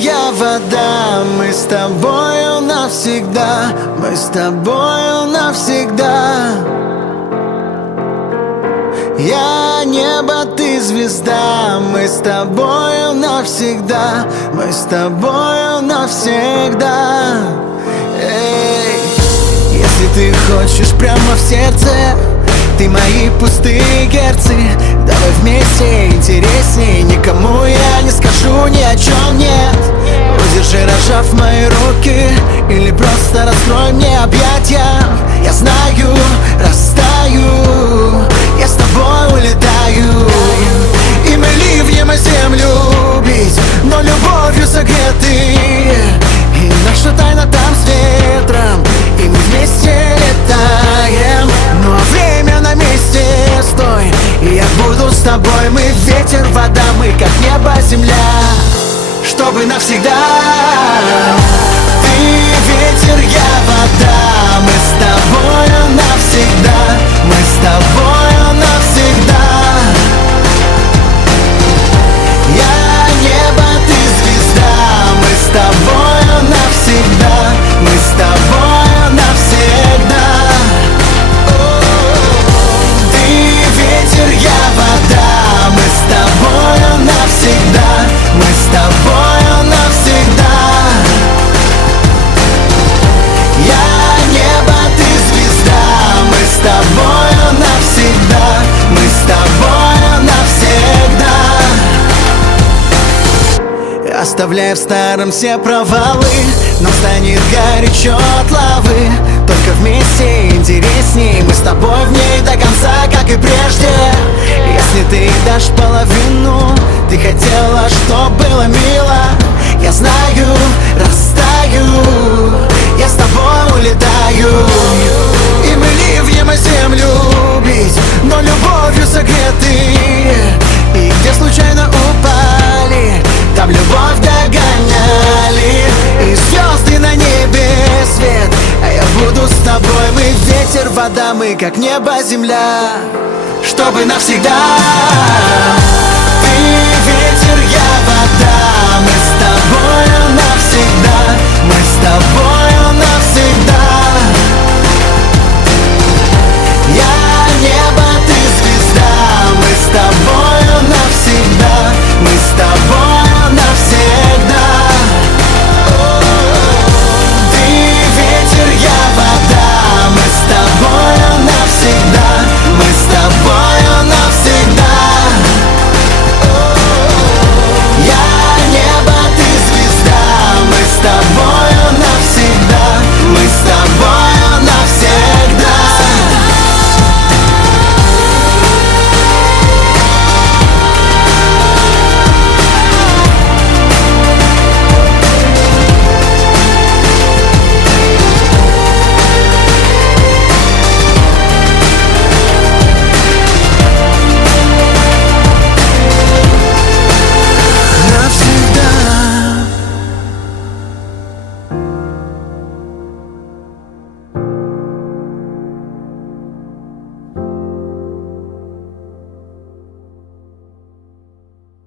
я вода, мы с тобою навсегда, мы с тобою навсегда. Я небо, ты звезда, мы с тобою навсегда, мы с тобою навсегда. Эй, если ты хочешь прямо в сердце, ты мои пустые герцы, давай вместе интересней. Никому я не скажу ни о чем нет. Удержи, разжав мои руки, или просто раскрой мне объятия. Я знаю, растаю, я с тобой улетаю. И мы ливнем землю бить, но любовью согреты. И наша тайна там с ветром, и мы вместе летаем. Ну а время на месте, стой, и я буду с тобой. Мы ветер, вода, мы как небо, земля, чтобы навсегда. Ты ветер, я вода, мы с тобою навсегда, мы с тобою навсегда. Я небо, ты звезда, мы с тобою навсегда, мы с тобою навсегда. Ты ветер, я вода, мы с тобою навсегда, мы с тобою навсегда. Я небо, ты звезда, мы с тобою навсегда, мы с тобою навсегда. Оставляя в старом все провалы, нам станет горячо от лавы. Только вместе интересней, мы с тобой в ней до конца, как и прежде. Если ты дашь половину, ты хотела, чтоб было мило. Я знаю, растаю, я с тобой улетаю. И мы ливнем землю бить, но любовью согреты. И где случайно упали, там любовь догоняли. И звезды на небе свет, а я буду с тобой. Мы ветер, вода, мы как небо, земля, чтобы навсегда. Ты